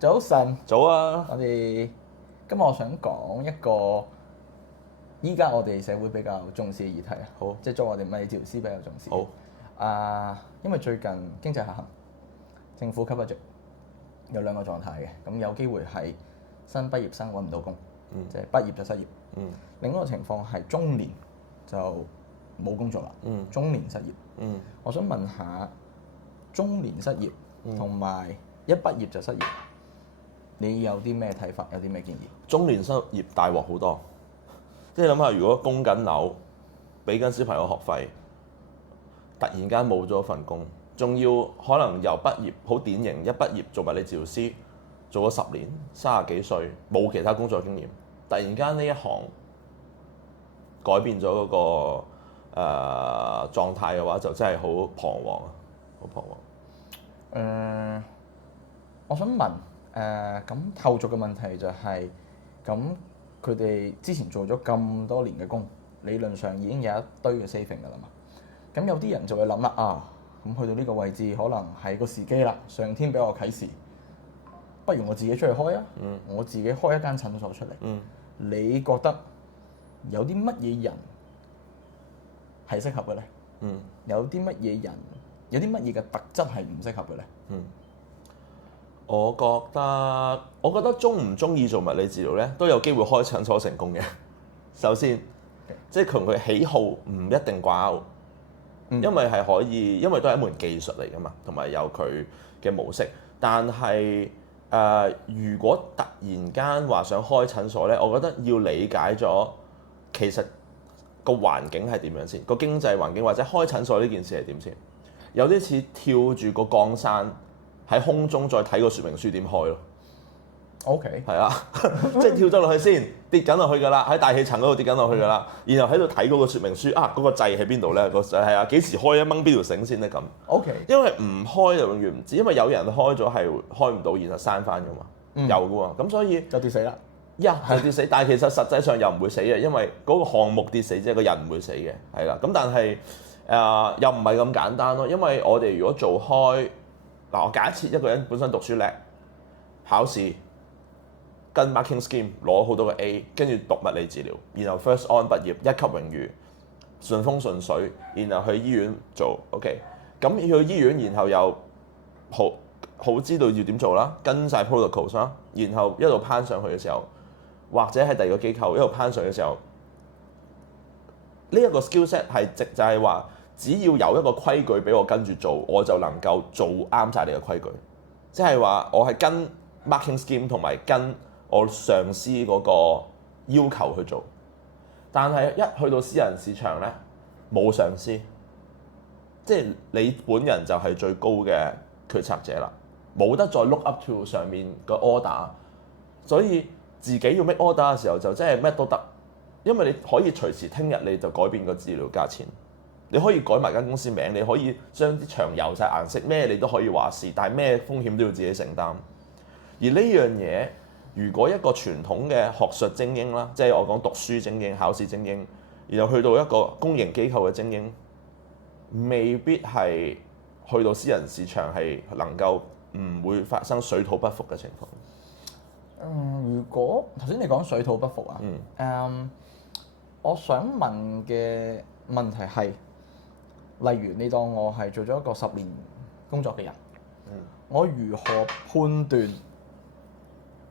早晨，早啊！我哋今日我想講一個依家我哋社會比較重視嘅議題啊，好，即係作為我哋物理治療師比較重視。好，因為最近經濟下行，政府 cover 有兩個狀態嘅，咁有機會係新畢業生揾唔到工，即係畢業就失業。另一個情況係中年就冇工作啦，中年失業。我想問下，中年失業同埋一畢業就失業，你有啲咩睇法？有啲咩建議？中年失業大鑊好多，即係諗下，如果供緊樓，俾緊小朋友學費，突然間冇咗份工，仲要可能由畢業好典型，一畢業做物理治療師，做咗10年，30幾歲，冇其他工作經驗，突然間呢一行改變咗嗰個狀態嘅話，就真係好彷徨啊，好彷徨。我想問咁後續嘅問題就係咁，佢哋之前做咗咁多年嘅工，理論上已經有一堆嘅 saving 㗎啦嘛。咁有啲人就會諗啦，咁去到呢個位置，可能係個時機啦，上天俾我啟示，不如我自己出去開啊！我自己開一間診所出嚟。你覺得有啲乜嘢人係適合嘅咧？有啲乜嘢人，有啲乜嘢嘅特質係唔適合嘅咧？我覺得中唔中意做物理治療咧，都有機會開診所成功嘅。首先，即係同佢喜好唔一定掛鈎，因為係可以，因為都係一門技術嚟㗎嘛，同埋有佢嘅模式。但係如果突然間話想開診所咧，我覺得要理解咗其實個環境係點樣先，個經濟環境或者開診所呢件事係點先。有啲似跳住個降山喺空中再睇個說明書點開咯。OK，係啊，即係跳咗落去先，跌緊落去㗎啦，喺大氣層嗰度跌緊落去㗎啦，然後喺度睇嗰個說明書嗰個掣喺邊度咧？個掣係幾時開掹邊條繩先咧咁。OK，因為唔開就永遠唔知，因為有人開咗係開唔到，然後閂翻㗎嘛，有㗎喎。咁所以就跌死啦。就跌死，但係其實實際上又唔會死嘅，因為嗰個項目跌死啫，個人唔會死嘅，係啦。咁但係又唔係咁簡單咯，因為我哋如果做開我假設一個人本身讀書叻，考試跟 marking scheme 攞好多個 A， 跟住讀物理治療，然後 first on 畢業1級榮譽，順風順水，然後去醫院做 OK。咁要去醫院，然後又好知道要點做啦，跟晒 protocols 啦，然後一路攀上去嘅時候，或者喺第二個機構一路攀上嘅時候，呢一個 skill set 係就係話，只要有一個規矩俾我跟住做，我就能夠做啱晒你嘅規矩。即係話我係跟 marking scheme 同埋跟我上司嗰個要求去做。但係一去到私人市場咧，冇上司，即係你本人就係最高嘅決策者啦，冇得再 look up to 上面個 order， 所以自己要 make order 嘅時候就真係咩都得，因為你可以隨時聽日你就改變個治療價錢，你可以改埋間公司名，你可以將啲牆油晒顏色，咩你都可以話事，但係咩風險都要自己承擔。而呢樣嘢，如果一個傳統嘅學術精英啦，即係我講讀書精英、考試精英，然後去到一個公營機構嘅精英，未必係去到私人市場係能夠唔會發生水土不服嘅情況。如果頭先你講水土不服我想問嘅問題係，例如你當我係做咗一個10年工作嘅人，我如何判斷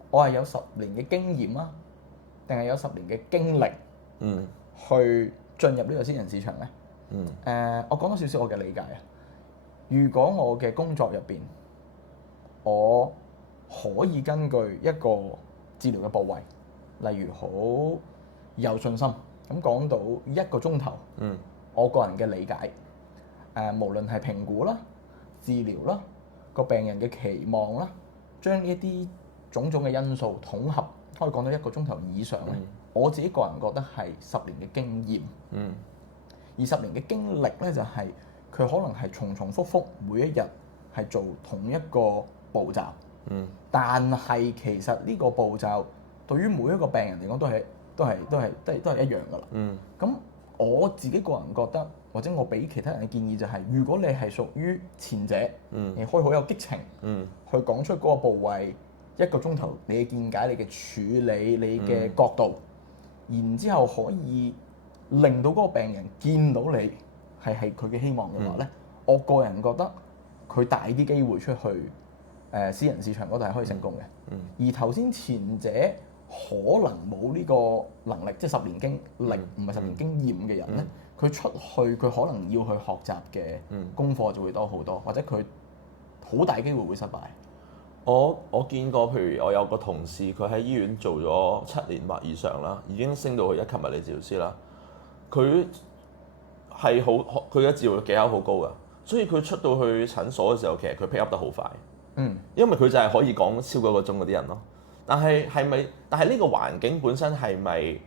我係有10年嘅經驗啊，定係有10年嘅經歷去進入呢個私人市場咧？我講多少少我嘅理解啊。如果我嘅工作入邊，我可以根據一個治療嘅部位，例如好有信心咁講到1個鐘頭，我個人嘅理解，無論係評估啦、治療啦、個病人嘅期望啦，將呢一啲種種嘅因素統合，可以講到1個鐘頭以上咧。我自己個人覺得係10年嘅經驗，而10年嘅經歷咧就係佢可能係重重複複每一日係做同一個步驟，但係其實呢個步驟對於每一個病人嚟講都係一樣㗎啦。咁我自己個人覺得，或者我俾其他人嘅建議就係，如果你係屬於前者，你可以好有激情，去講出嗰個部位一個鐘頭你嘅見解、你嘅處理、你嘅角度，然之後可以令到嗰個病人見到你係佢嘅希望嘅話咧，我個人覺得佢大啲機會出去私人市場嗰度係可以成功嘅。而頭先前者可能冇呢個能力，即係10年經歷唔係10年經驗嘅人咧，佢出去佢可能要去學習嘅功課就會多好多，或者佢好大機會會失敗。我見過，譬如我有個同事，佢喺醫院做咗7年或以上啦，已經升到去1級物理治療師啦。佢係佢嘅治療技巧好高㗎，所以佢出到去診所嘅時候，其實佢 pick up 得好快。因為佢就係可以講超過1個鐘嗰啲人咯。但係呢個環境本身係咪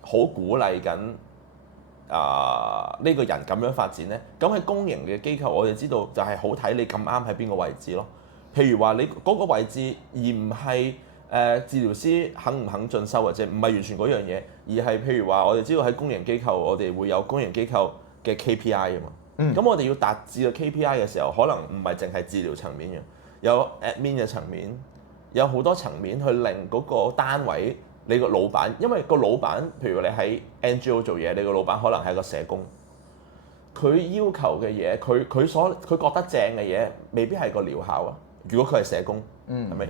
好鼓勵緊呢個人咁樣發展呢？咁喺公營嘅機構，我哋知道就係好睇你咁啱喺邊個位置咯。譬如話你嗰個位置，而唔係治療師肯唔肯進修，或者唔係完全嗰樣嘢，而係譬如話我哋知道喺公營機構，我哋會有公營機構嘅 KPI 啊嘛。咁我哋要達至個 KPI 嘅時候，可能唔係淨係治療層面嘅，有 admin 嘅層面，有好多層面去令嗰個單位你個老闆，因為個老闆譬如你喺 NGO 做嘢，你個老闆可能係個社工，佢要求嘅嘢，佢覺得正嘅嘢，未必係個療效啊。如果佢係社工，係咪？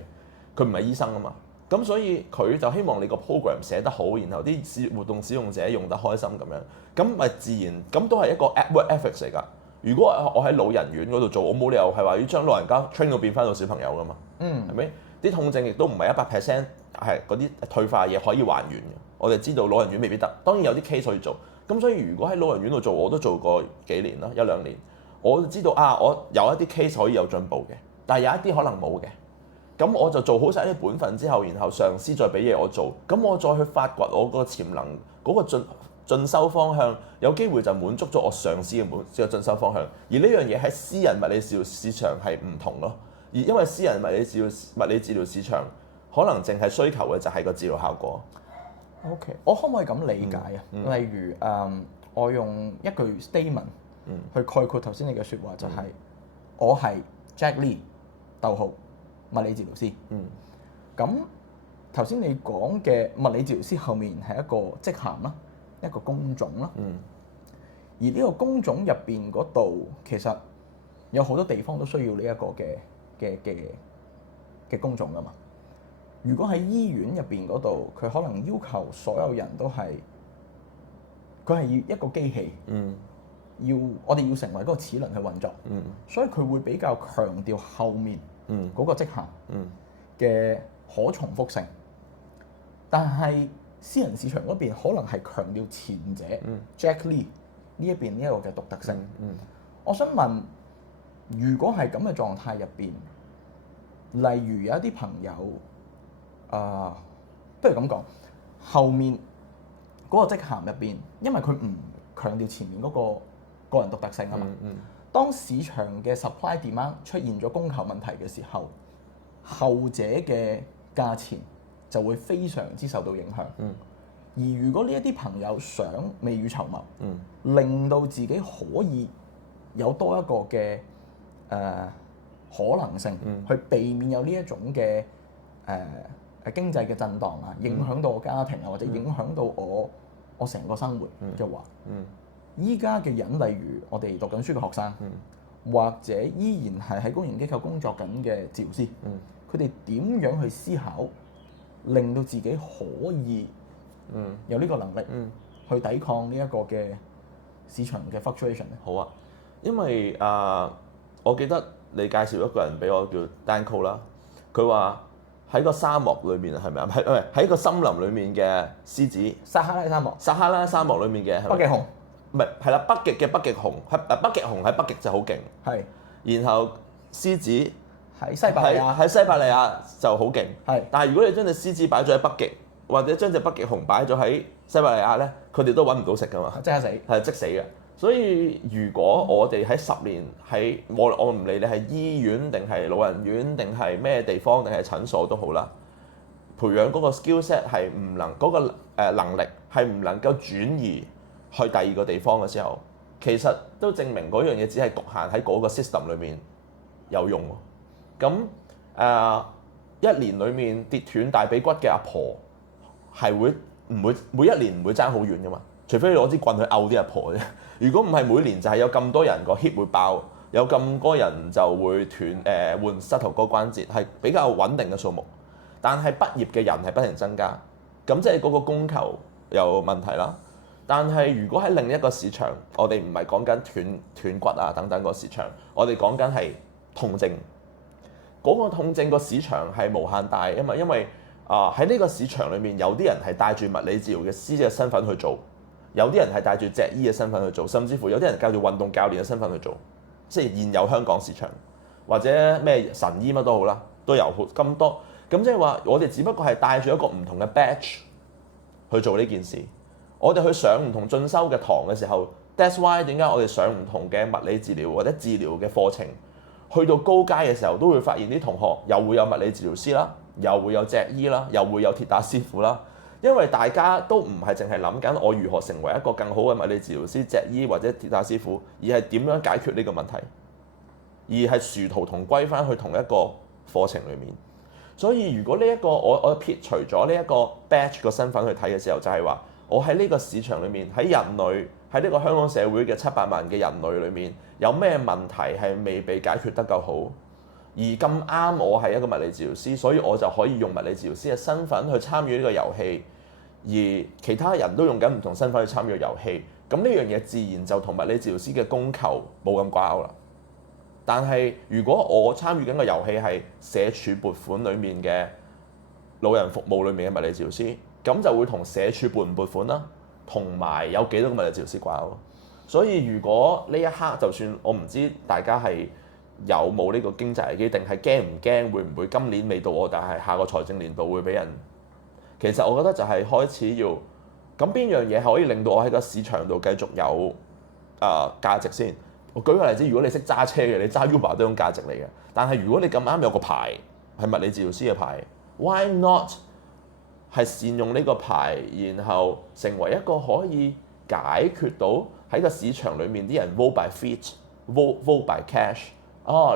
佢唔係醫生啊嘛。咁所以佢就希望你個 program 寫得好，然後啲活動使用者用得開心咁樣，咁咪自然咁都係一個 work ethics 嚟㗎。如果我喺老人院嗰度做，我冇理由係話要將老人家 train 到變翻到小朋友㗎嘛。係咪？啲痛症亦都唔係100%係嗰啲退化嘢可以還原嘅。我哋知道老人院未必得，當然有啲 case 可以做。咁所以如果喺老人院度做，我都做過幾年啦，1-2年，我就知道我有一啲 case 可以有進步嘅。但係有一啲可能冇嘅，咁我就做好晒啲本分之後，然後上司再俾嘢我做，咁我再去發掘我個潛能嗰個進修方向，有機會就滿足咗我上司嘅進修方向。而呢樣嘢喺私人物理治療市場係唔同咯，而因為私人物理治療市場可能淨係需求嘅就係個治療效果。OK，我可唔可以咁理解啊？例如我用一句 statement 去概括頭先你嘅説話，就係我係 Jack Lee。物理治療師。咁頭先你講嘅物理治療師後面係一個職銜啦，一個工種啦。而呢個工種入邊嗰度，其實有好多地方都需要呢一個嘅工種㗎嘛。如果喺醫院入邊嗰度，佢可能要求所有人都係，佢係要一個機器。我哋要成為嗰個齒輪去運作。所以佢會比較強調後面嗰個職銜嘅可重複性，但係私人市場嗰邊可能係強調前者Jack Lee 呢一邊呢一個嘅獨特性。我想問，如果係咁嘅狀態入邊，例如有一啲朋友不如咁講，後面嗰個職銜入邊，因為佢唔強調前面嗰個人獨特性啊嘛。當市場嘅 supply demand 出現咗供求問題嘅時候，後者嘅價錢就會非常之受到影響。而如果呢一啲朋友想未雨綢繆，令到自己可以有多一個嘅可能性，去避免有呢一種嘅經濟嘅震盪啊，影響到我家庭啊，或者影響到我成個生活嘅話，依家嘅人，例如我哋讀緊書嘅學生，或者依然係喺公營機構工作緊嘅治療師，佢哋點樣去思考，令到自己可以有呢個能力去抵抗呢一個嘅市場嘅 fluctuation 咧？好啊，因為我記得你介紹一個人俾我叫 Danko 啦，佢話喺個沙漠裏面係咪啊？喺個森林裏面嘅獅子，撒哈拉沙漠，撒哈拉沙漠裏面嘅北極熊。係啦，北極嘅北極熊，北極熊喺北極就好勁。然後獅子喺西伯利亞，喺西伯利亞就好勁。但係如果你將隻獅子擺咗喺北極，或者將隻北極熊擺咗喺西伯利亞咧，佢哋都揾唔到食㗎嘛。即刻死。係即死嘅。所以如果我哋喺10年喺我唔理你係醫院定係老人院定係咩地方定係診所都好啦，培養嗰個 skill set 係唔能嗰個能力係唔能夠轉移去第二個地方嘅時候，其實都證明嗰樣嘢只係局限喺嗰個 system 裏面有用喎。咁一年裡面跌斷大髀骨嘅阿婆係唔會每一年唔會爭好遠噶嘛？除非你攞支棍去毆啲阿婆啫。如果唔係每年就係有咁多人個 hip 會爆，有咁多人就會斷換膝頭哥關節，係比較穩定嘅數目。但係畢業嘅人係不停增加，咁即係嗰個供求有問題啦。但係如果喺另一個市場，我哋唔係講緊斷骨啊等等個市場，我哋講緊係痛症。嗰個痛症個市場係無限大啊嘛，因為喺呢個市場裏面有啲人係帶住物理治療嘅師嘅身份去做，有啲人係帶住脊醫嘅身份去做，甚至乎有啲人帶住運動教練嘅身份去做，即係現有香港市場或者咩神醫乜都好啦，都有咁多。咁即係話我哋只不過係帶住一個唔同嘅 batch 去做呢件事。我哋去上唔同進修嘅堂嘅時候 ，that's why 點解我哋上唔同嘅物理治療或者治療嘅課程，去到高階嘅時候都會發現啲同學又會有物理治療師啦，又會有脊醫啦，又會有鐵打師傅啦。因為大家都唔係淨係諗緊我如何成為一個更好嘅物理治療師、脊醫或者鐵打師傅，而係點樣解決呢個問題，而係殊途同歸翻去同一個課程裡面。所以如果呢一個我撇除咗呢一個 batch 個身份去睇嘅時候，就係話我喺呢個市場裏面，喺人類喺呢個香港社會嘅700萬嘅人類裏面，有咩問題係未被解決得夠好？而咁啱我係一個物理治療師，所以我就可以用物理治療師嘅身份去參與呢個遊戲，而其他人都用緊唔同身份去參與個遊戲，咁呢樣嘢自然就同物理治療師嘅供求冇咁掛鈎啦。但係如果我參與緊個遊戲係社署撥款裡面嘅老人服務裡面嘅物理治療師，咁就會同社署撥唔撥款啦，同埋有幾多個物理治療師掛鈎。所以如果呢一刻就算我唔知大家係有冇呢個經濟危機，定係驚唔驚會唔會今年未到我，但係下個財政年度會俾人，其實我覺得就係開始要咁邊樣嘢可以令到我喺個市場度繼續有價值先。我舉個例子，如果你識揸車嘅，你揸 Uber 都係種價值嚟嘅。但係如果你咁啱有個牌係物理治療師嘅牌 ，why not 係善用呢個牌，然後成為一個可以解決到喺個市場裡面啲人 vote by feet、vote by cash。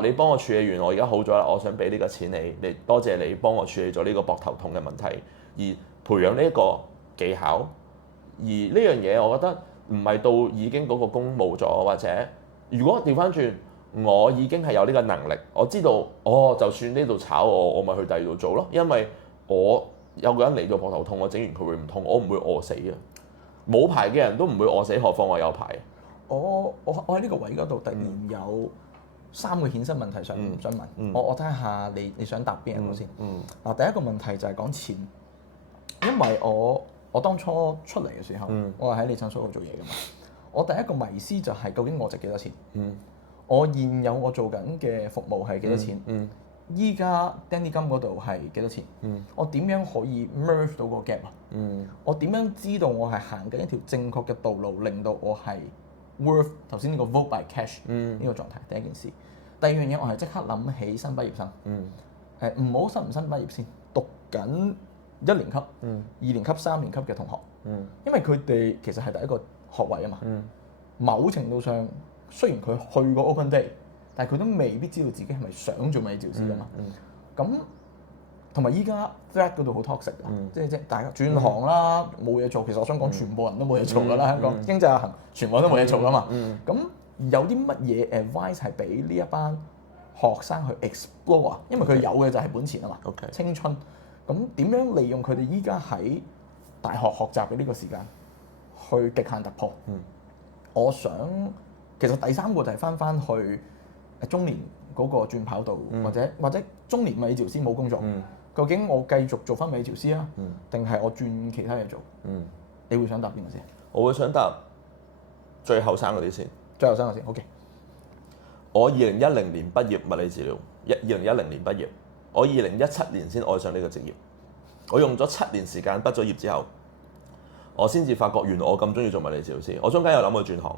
你幫我處理完，我而家好咗啦，我想俾呢個錢你多謝你幫我處理咗呢個膊頭痛嘅問題，而培養呢一個技巧。而呢樣嘢，我覺得唔係到已經嗰個工冇咗，或者如果調翻轉，我已經係有呢個能力，我知道就算呢度炒我咪去第二度做咯，因為我有個人嚟到膊頭痛，我整完佢會唔痛，我唔會餓死嘅。冇牌嘅人都唔會餓死，何況我有牌。我喺呢個位嗰度突然有3個衍生問題想問，我睇下你想答邊一個先。第一個問題就係講錢，因為我當初出嚟嘅時候，我係喺你診所度做嘢㗎嘛。我第一個迷思就係究竟我值幾多錢？我現有我做緊嘅服務係幾多錢？依家 Danny 金嗰度係幾多錢？我點樣可以 merge 到個 gap 啊？我點樣知道我係行緊一條正確嘅道路，令到我係 worth 頭先呢個 vote by cash 呢個狀態？第一件事。第二樣嘢我係即刻諗起新畢業生。唔好新畢業先，讀緊1年級、2年級、3年級嘅同學。因為佢哋其實係第一個學位啊嘛。某程度上，雖然佢去過 Open Day， 但係佢都未必知道自己係咪想做物理治療師啊嘛。咁同埋依家 Thread 嗰度好 toxic 啊，即係大家轉行啦，冇嘢做。其實我想講，全部人都冇嘢做㗎啦，香港經濟下行，全部人都冇嘢做㗎嘛。咁有啲乜嘢 advice 係俾呢一班學生去 explore 啊？因為佢有嘅就係本錢啊嘛，青春。咁點樣利用佢哋依家喺大學學習嘅呢個時間去極限突破？我想其實第3個就係翻去中年嗰個轉跑道，或者中年物理治療師冇工作，究竟我繼續做翻物理治療師啊，定係我轉其他嘢做？你會想答邊個先？我會想答最後生嗰啲先。最後生個先 ，OK。我2010年畢業物理治療，2010年畢業，我2017年先愛上呢個職業。我用咗7年時間畢咗業之後，我先至發覺原來我咁中意做物理治療師。我中間有諗過轉行。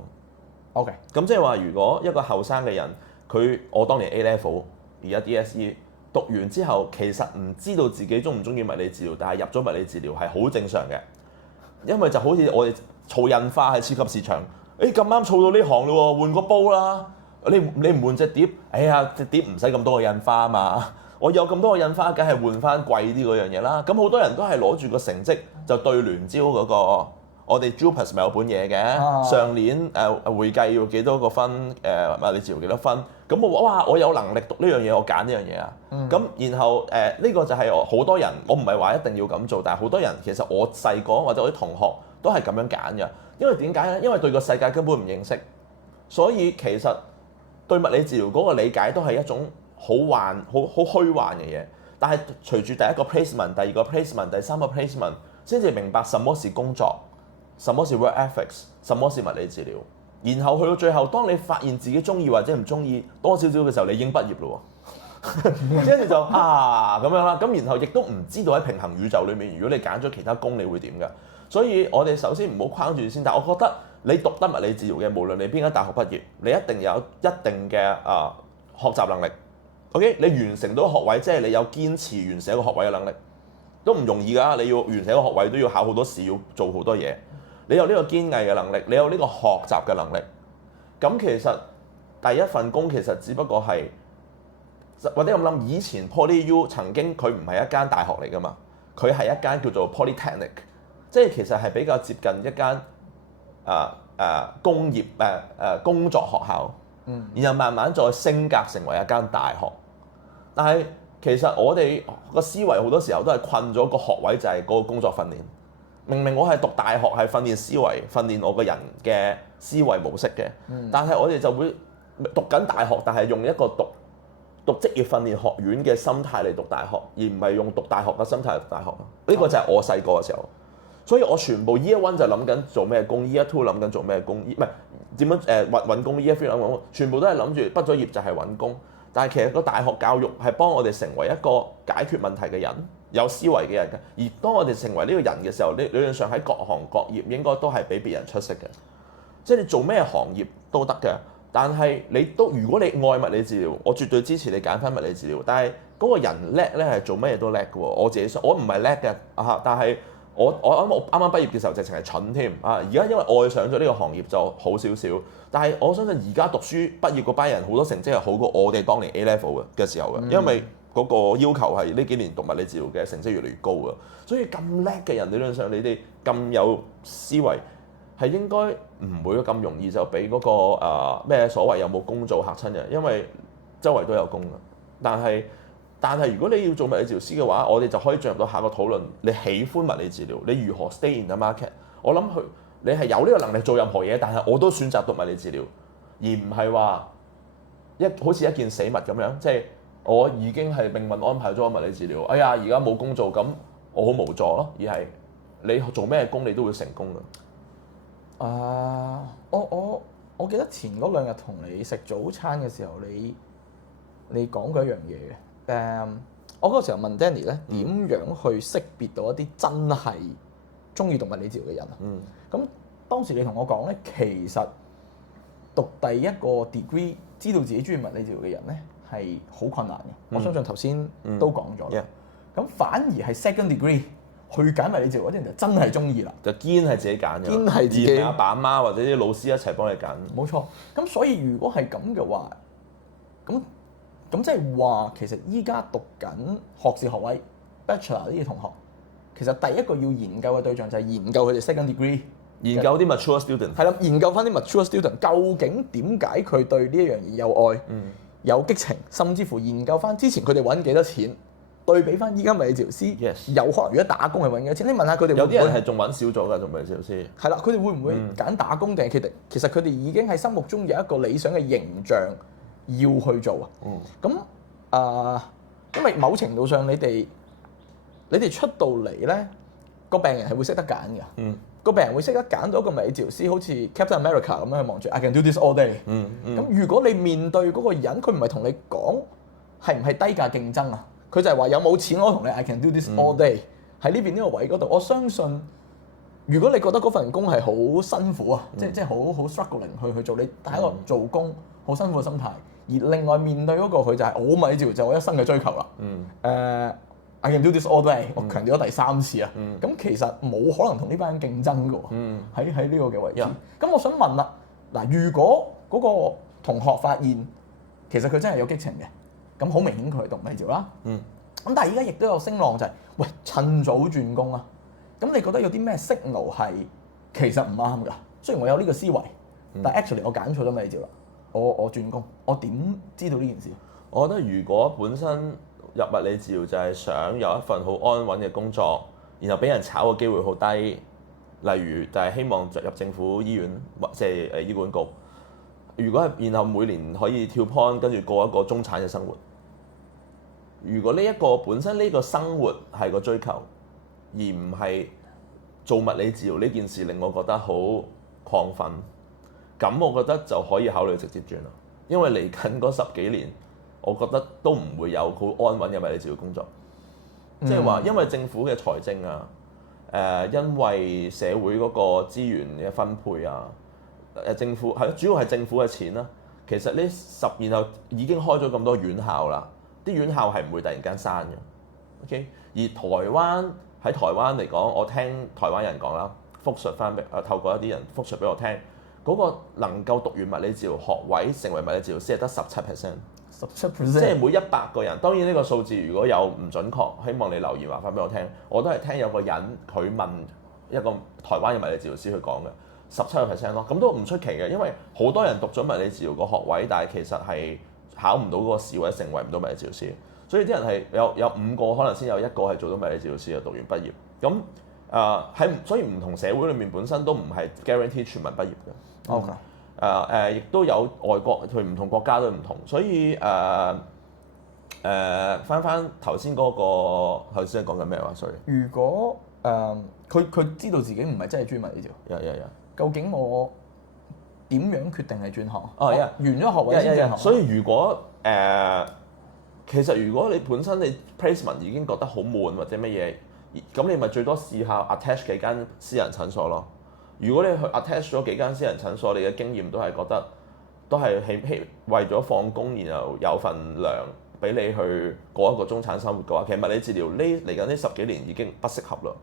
OK。咁即係話，如果一個後生嘅人，我當年 A Level， 而家 DSE 讀完之後，其實唔知道自己中唔中意物理治療，但係入咗物理治療係好正常嘅。因為就好似我哋儲印花喺超級市場。咁啱儲到呢行咯喎，換個煲啦！你唔換隻碟，隻碟唔使咁多個印花啊嘛，我有咁多個印花，梗係換翻貴啲嗰樣嘢啦。咁好多人都係攞住個成績就對聯招嗰個，我哋 JUPAS 咪有本嘢嘅，上年會計要幾多個分，物理治療幾多分，咁我有能力讀呢樣嘢，我揀呢樣嘢啊。咁然後呢個就係好多人，我唔係話一定要咁做，但係好多人其實我細個或者我啲同學都係咁樣揀嘅，因為點解咧？因為對個世界根本唔認識，所以其實對物理治療嗰個理解都係一種好虛幻嘅嘢。但係隨住第一個 placement、第二個 placement、第三個 placement，先至明白什麼是工作，什麼是 work ethics，什麼是物理治療。然後去到最後，當你發現自己中意或者唔中意多少少嘅時候，你已經畢業咯喎，跟住就咁樣啦。咁然後亦都唔知道喺平衡宇宙裏面，如果你揀咗其他工，你會點㗎？所以我哋首先唔好框住先。但係我覺得你讀得物理治療嘅，無論你邊間大學畢業，你一定有一定嘅學習能力。OK， 你完成到學位，即係你有堅持完成一個學位嘅能力，都唔容易㗎。你要完成一個學位，都要考好多試，要做好多嘢。你有呢個堅毅嘅能力，你有呢個學習嘅能力，咁其實第一份工其實只不過係，或者咁諗，以前 PolyU 曾經佢唔係一間大學嚟㗎嘛，佢係一間叫做 Polytechnic， 即係其實係比較接近一間工業工作學校，然後慢慢再升格成為一間大學。但係其實我哋個思維好多時候都係困咗個學位，就係嗰個工作訓練。明明我係讀大學係訓練思維、訓練我個人嘅思維模式嘅，但係我哋就會讀緊大學，但係用一個讀職業訓練學院嘅心態嚟讀大學，而唔係用讀大學嘅心態嚟讀大學。呢個就係我細個嘅時候，所以我全部 Year One 就諗緊做咩工 ，Year Two 諗緊做咩工，唔係點樣揾工 ，Year Three 諗緊工，全部都係諗住畢咗業就係揾工。但係其實個大學教育係幫我哋成為一個解決問題嘅人，有思維嘅人嘅。而當我哋成為呢個人嘅時候，理論上喺各行各業應該都係比別人出色嘅。即係你做咩行業都得嘅，但係如果你愛物理治療，我絕對支持你揀翻物理治療。但係嗰個人叻咧係做乜嘢都叻嘅喎。我自己我唔係叻嘅但係我啱啱畢業嘅時候直情係蠢添而家因為愛上咗呢個行業就好少少。但係我相信而家讀書畢業嗰班人好多成績係好過我哋當年 A level 嘅時候嘅，因為嗰個要求係呢幾年讀物理治療嘅成績越嚟越高嘅。所以咁叻嘅人理論上你哋咁有思維係應該唔會咁容易就俾嗰個咩所謂有冇工做嚇親人，因為周圍都有工嘅。但係如果你要做物理治療師嘅話，我哋就可以進入到下個討論。你喜歡物理治療，你如何 stay in the market？ 我諗你係有呢個能力做任何嘢，但係我都選擇讀物理治療，而唔係話好似一件死物咁樣，即係我已經係命運安排咗物理治療。哎呀，而家冇工做，咁我好無助咯。而係你做咩工，你都會成功嘅。我記得前嗰兩日同你食早餐嘅時候，你講過一樣嘢嘅。我嗰個時候問 Danny 咧，點樣去識別到一啲真係中意讀物理治療嘅人啊？咁當時你同我講咧，其實讀第一個 degree 知道自己中意物理治療嘅人咧係好困難嘅。我相信頭先都講咗啦。咁反而係 second degree 去揀物理治療嗰啲人就真係中意啦，就堅係自己揀嘅，堅係自己阿爸阿媽或者啲老師一齊幫你揀。冇錯。咁所以如果係咁嘅話，咁即係話其實依家讀緊學士學位 Bachelor 呢啲同學，其實第一個要研究嘅對象就係研究佢哋 second degree， 研究啲 mature student。係啦，研究翻啲 mature student 究竟點解佢對呢一樣嘢有愛、有激情，甚至乎研究翻之前佢哋揾幾多錢，對比翻依家物理治療師有可能如果打工係揾幾多錢，你問下佢哋。有啲人係仲揾少咗㗎，做物理治療師。係啦，佢哋會唔會揀打工定係其實佢哋已經喺心目中有一個理想嘅形象要去做啊？因為某程度上你哋出到嚟咧，個病人係會識得揀嘅。個病人會識得揀到一個物理治療師，好似 Captain America 咁樣去望住 I can do this all day。咁如果你面對嗰個人，佢唔係同你講係唔係低價競爭啊？佢就係話有冇錢我同你 I can do this all day。喺呢邊呢個位嗰度，我相信如果你覺得嗰份工係好辛苦啊，即係好 struggling 去做，你第一個做工好辛苦嘅心態。而另外面對嗰個佢就係我物理治療就係我一生嘅追求啦。I can do this all day。我強調咗第3次啊。咁其實冇可能同呢班人競爭嘅喎。喺呢個嘅位置。咁我想問啦，嗱，如果嗰個同學發現其實佢真係有激情嘅，咁好明顯佢係讀物理治療啦。咁但係而家亦都有聲浪就係、喂，趁早轉工啊！咁你覺得有啲咩 signal 係其實唔啱㗎？雖然我有呢個思維，但 actually 我揀錯咗物理治療啦。我轉工，我點知道呢件事？我覺得如果本身入物理治療就係想有一份好安穩嘅工作，然後俾人炒嘅機會好低，例如就係希望入政府醫院或即係醫管局。如果係然後每年可以跳 point 跟住過一個中產嘅生活。如果呢一個本身呢個生活係個追求，而唔係做物理治療呢件事令我覺得好亢奮，咁我覺得就可以考慮直接轉啦。因為嚟緊嗰10幾年，我覺得都唔會有好安穩嘅物理治療工作。即係話，因為政府嘅財政啊，因為社會嗰個資源嘅分配啊，政府係主要係政府嘅錢啦。其實呢然後已經開咗咁多院校啦。啲院校係唔會突然間閂嘅，OK？而喺台灣嚟講，我聽台灣人講啦，複述翻俾透過一啲人複述俾我聽，嗰個能夠讀完物理治療學位成為物理治療師係得17%，即係每100個人。當然呢個數字如果有唔準確，希望你留言話翻俾我聽。我都係聽有個人佢問一個台灣嘅物理治療師去講嘅17%咯，咁都唔出奇嘅，因為好多人讀咗物理治療個學位，但係其實係考唔到嗰個試或者成為唔到物理治療師，所以啲人係有5個可能先有1個係做到物理治療師嘅讀完畢業。咁所以唔同社會裏面本身都唔係 guarantee 全民畢業嘅。OK。亦都有外國佢唔同國家都唔同，所以翻頭先嗰個頭先講緊咩話？ sorry。如果佢知道自己唔係真係專物理治療，究竟我點樣決定係轉行？完咗學位先轉行。所以其實如果你本身你 placement 已經覺得好悶或者乜嘢，咁你咪最多試下 attach 幾間私人診所咯。如果你去 attach 咗幾間私人診所，你嘅經驗都係覺得都係為咗放工，然後有份糧俾你去過一個中產生活嘅話，其實物理治療嚟緊呢10幾年已經不適合啦。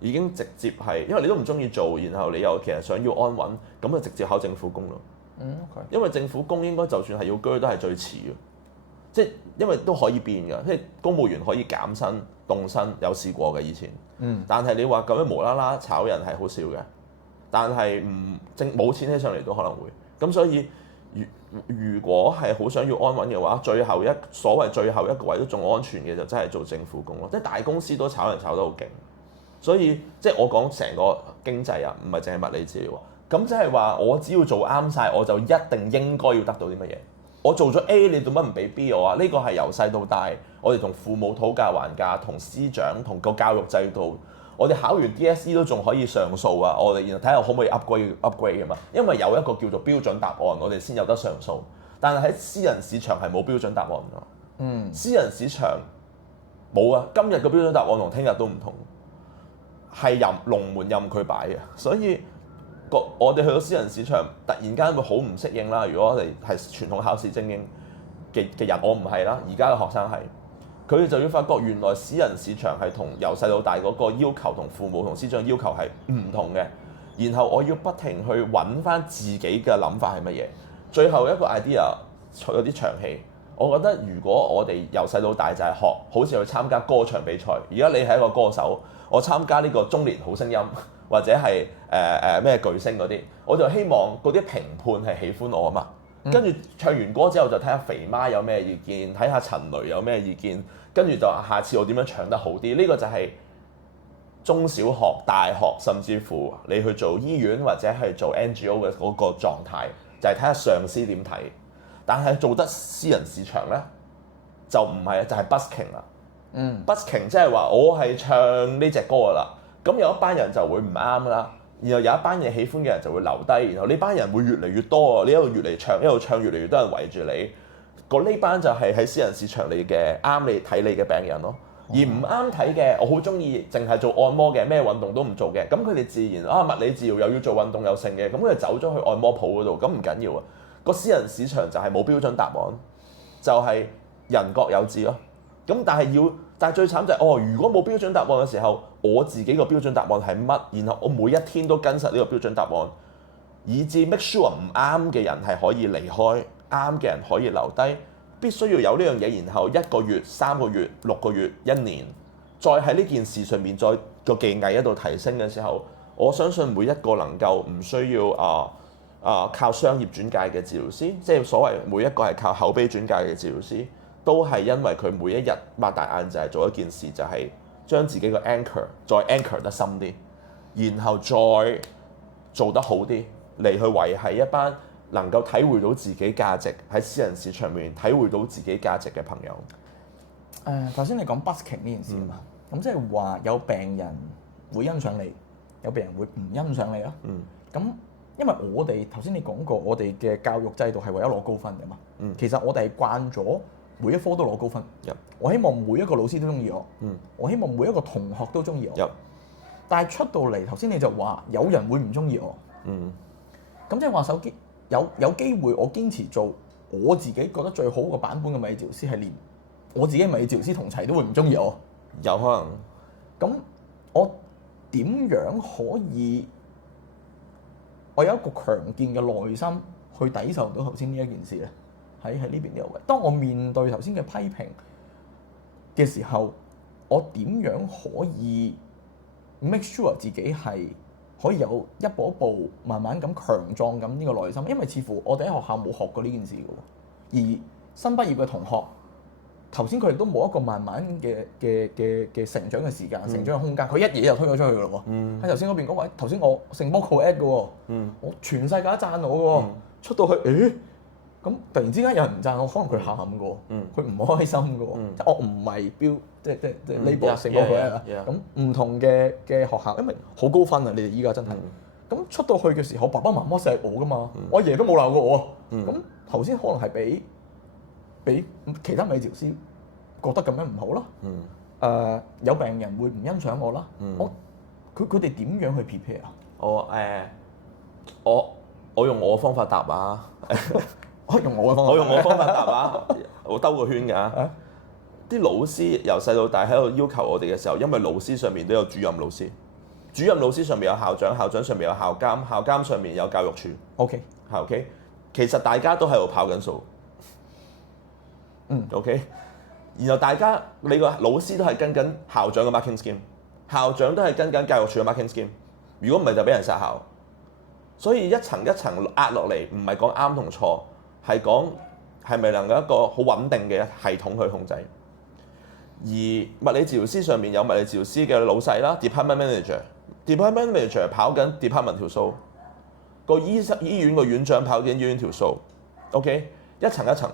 已經直接係，因為你都唔中意做，然後你又其實想要安穩，咁就直接考政府工咯。OK。因為政府工應該就算係要居都係最遲嘅，即係因為都可以變㗎，即係公務員可以減薪、凍薪，有試過嘅以前。但係你話咁樣無啦啦炒人係好少嘅，但係冇錢起上嚟都可能會。咁所以如果係好想要安穩嘅話，所謂最後一個位都仲安全嘅就真係做政府工咯。即係大公司都炒人炒得好勁。所以即係我講成個經濟啊，唔係淨係物理治療。咁即係話我只要做啱晒，我就一定應該要得到啲乜嘢。我做咗 A， 你做乜唔俾 B 我啊？呢個係由細到大，我哋同父母討價還價，同師長，同個教育制度。我哋考完 DSE 都仲可以上訴啊！我哋然後睇下可唔可以 upgrade 㗎嘛？因為有一個叫做標準答案，我哋先有得上訴。但係喺私人市場係冇標準答案㗎。私人市場冇啊！今日嘅標準答案同聽日都唔同。係龍門任佢擺嘅，所以我哋去到私人市場，突然間會好唔適應啦。如果我哋係傳統考試精英嘅人，我唔係啦。而家嘅學生係，佢哋就要發覺原來私人市場係同由細到大嗰個要求同父母同師長要求係唔同嘅。然後我要不停去揾翻自己嘅諗法係乜嘢。最後一個 idea 有啲長氣。我覺得如果我哋由細到大就係學，好似去參加歌唱比賽。而家你係一個歌手。我參加呢個中年好聲音或者係咩巨星嗰啲，我就希望嗰啲評判係喜歡我啊嘛。跟住唱完歌之後就睇下肥媽有咩意見，睇下陳雷有咩意見，跟住就下次我點樣唱得好啲。呢個就係中小學、大學，甚至乎你去做醫院或者係做 NGO 嘅嗰個狀態，就係睇下上司點睇。但係做得私人市場呢，就唔係，就係 busking 啦。busking 即係話我係唱呢隻歌噶啦，咁有一班人就會唔啱啦，然後有一班嘢喜歡嘅人就會留低，然後呢班人會越嚟越多啊！你一路越嚟唱，一路唱越嚟越多人圍住你，呢班就係喺私人市場你嘅啱你睇你嘅病人咯。而唔啱睇嘅，我好中意淨係做按摩嘅，咩運動都唔做嘅，咁佢哋自然物理治療又要做運動又剩嘅，咁佢哋走咗去按摩鋪嗰度，咁唔緊要啊。個私人市場就係冇標準答案，就係人各有志咯。咁但係最慘就係如果冇標準答案嘅時候，我自己個標準答案係乜？然後我每一天都跟實呢個標準答案，以至 make sure 唔啱嘅人係可以離開，啱嘅人可以留低。必須要有呢樣嘢，然後1個月、3個月、6個月、1年，再喺呢件事上面再個技藝喺度提升嘅時候，我相信每一個能夠唔需要靠商業轉介嘅治療師，即係所謂每一個係靠口碑轉介嘅治療師，都係因為佢每一日擘大眼就係做一件事，就係將自己個 anchor 再 anchor 得深啲，然後再做得好啲，嚟去維係一班能夠體會到自己價值喺私人市場面體會到自己價值嘅朋友。頭先你講 busking 呢件事啊嘛，咁即係話有病人會欣賞你，有病人會唔欣賞你咯。咁因為我哋頭先你講過，我哋嘅教育制度係為咗攞高分嘅嘛。其實我哋係慣咗每一科都攞高分。我希望每一個老師都中意我。我希望每一個同學都中意我。但係出到嚟，頭先你就話有人會唔中意我。咁即係話有機會，我堅持做我自己覺得最好個版本嘅物理治療師，係連我自己物理治療師同齊都會唔中意我。有可能。咁我點樣可以？我有一個強健嘅內心去抵受到頭先呢一件事咧，喺呢邊呢個位。當我面對頭先嘅批評嘅時候，我點樣可以 make sure 自己係可以有一步一步慢慢咁強壯咁呢個內心？因為似乎我哋喺學校冇學過呢件事嘅喎，而新畢業嘅同學頭先佢哋都冇一個慢慢嘅成長嘅時間、成長嘅空間，佢一嘢就推咗出去嘅咯喎。喺頭先嗰邊嗰位，頭先我成波 co-ed 嘅喎，我全世界都讚我嘅喎，出到去咁突然之間有人唔讚我，可能佢喊嘅喎，佢唔開心嘅喎。我唔係標即呢波成波 co-ed 啊，咁唔同嘅學校，因為好高分啊！你哋依家真係咁出到去嘅時候，爸爸媽媽錫我㗎嘛，我阿爺都冇鬧過我啊。咁頭先可能係俾其他物理治療師覺得咁樣唔好啦。有病人會唔欣賞我啦。佢哋點樣去 prepare 啊？我用我嘅方法答啊！我用我嘅方法答啊！我兜個圈㗎。啲老師由細到大喺度要求我哋嘅時候，因為老師上面都有主任老師，主任老師上面有校長，校長上面有校監，校監上面有教育處。OK。其實大家都喺度跑緊數。OK。然後大家你個老師都係跟緊校長嘅 marking scheme， 校長都係跟緊教育處嘅 marking scheme。如果唔係就俾人殺校。所以一層一層壓落嚟，唔係講啱同錯，係講係咪能夠一個好穩定嘅系統去控制。而物理治療師上面有物理治療師嘅老細啦 ，department manager 跑緊 department 條數，個醫院個院長跑緊醫院條數。OK， 一層一層。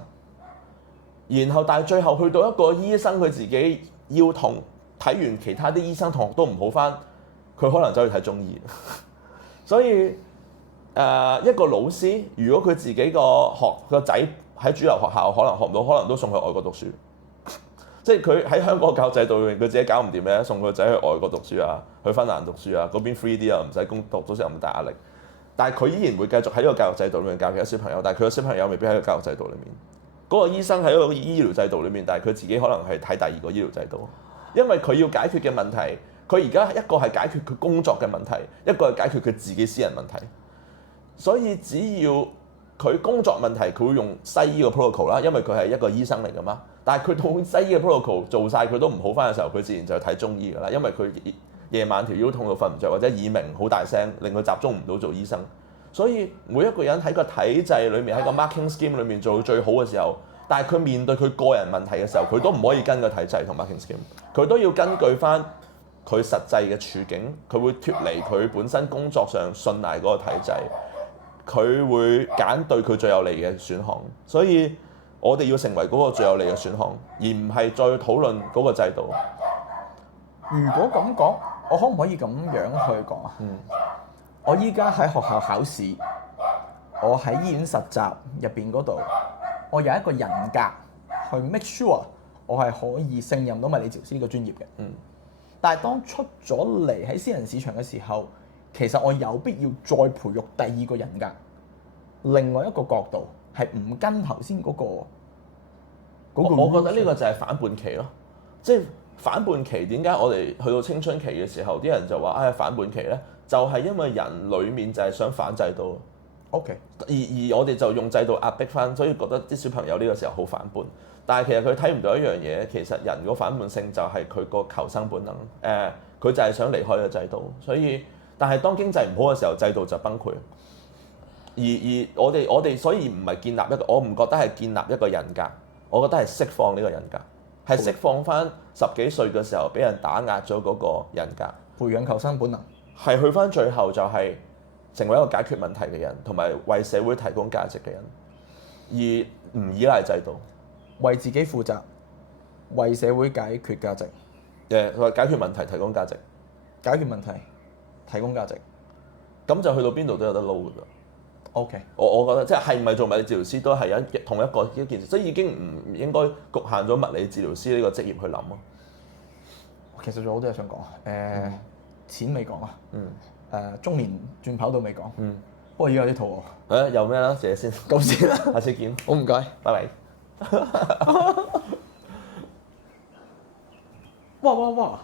然後但係最後去到一個醫生佢自己要同睇完其他啲醫生同學都唔好返，佢可能走去睇中醫。所以一個老師如果佢自己個仔喺主流學校可能學唔到，可能都送去外國讀書。即係佢喺香港教育制度裏面，佢自己搞唔掂咧，送個仔去外國讀書啊，去芬蘭讀書啊，嗰邊 free 啲啊，唔使讀書又咁大壓力。但係佢依然會繼續喺呢個教育制度裏面教其他小朋友，但係佢個小朋友未必喺個教育制度裏面。嗰個醫生喺一個醫療制度裏面，但係佢自己可能係睇第二個醫療制度，因為佢要解決嘅問題，佢而家一個係解決佢工作嘅問題，一個係解決佢自己私人問題。所以只要佢工作問題，佢會用西醫嘅 protocol 啦，因為佢係一個醫生嚟㗎嘛。但係佢到西醫嘅 protocol 做晒佢都唔好返嘅時候，佢自然就去睇中醫㗎啦，因為佢夜晚條腰痛到瞓唔着，或者耳鳴好大聲，令佢集中唔到做醫生。所以每一個人喺個體制裏面，喺個 marking scheme 裏面做到最好嘅時候，但係佢面對佢個人問題嘅時候，佢都唔可以跟個體制同 marking scheme，佢都要根據返佢實際嘅處境，佢會脫離佢本身工作上信賴嗰個體制，佢會揀對佢最有利嘅選項。所以我哋要成為嗰個最有利嘅選項，而唔係再討論嗰個制度。如果咁講，我可唔可以咁樣去講啊？我依家喺學校考試，我喺醫院實習入邊嗰度，我有一個人格去 make sure 我係可以勝任到物理治療師呢個專業嘅。但係當出咗嚟喺私人市場嘅時候，其實我有必要再培育第二個人格，另外一個角度係唔跟頭先嗰個。我覺得呢個就係反叛期咯，即係反叛期。點解我哋去到青春期嘅時候，啲人就話反叛期咧，就係因為人裡面就係想反制度。OK，而我哋就用制度壓迫翻，所以覺得啲小朋友呢個時候好反叛。但係其實佢睇唔到一樣嘢，其實人個反叛性就係佢個求生本能。佢就係想離開個制度，所以但係當經濟唔好嘅時候，制度就崩潰。而我哋所以唔係建立一個，我唔覺得係建立一個人格，我覺得係釋放呢個人格，係釋放翻10幾歲嘅時候俾人打壓咗嗰個人格，培養求生本能。係去翻最後就係成為一個解決問題嘅人，同埋為社會提供價值嘅人，而唔依賴制度，為自己負責，為社會解決價值。佢話解決問題提供價值，解決問題提供價值。咁就去到邊度都有得撈㗎啦。OK，我覺得即係唔係做物理治療師都係同一件事，即係已經唔應該局限咗物理治療師呢個職業去諗咯。其實仲有好多嘢想講錢未講啊。中年轉跑道未講。不過而家有啲肚餓。有咩啦？謝先，咁先啦。下次見。好唔該。拜拜。哇哇哇！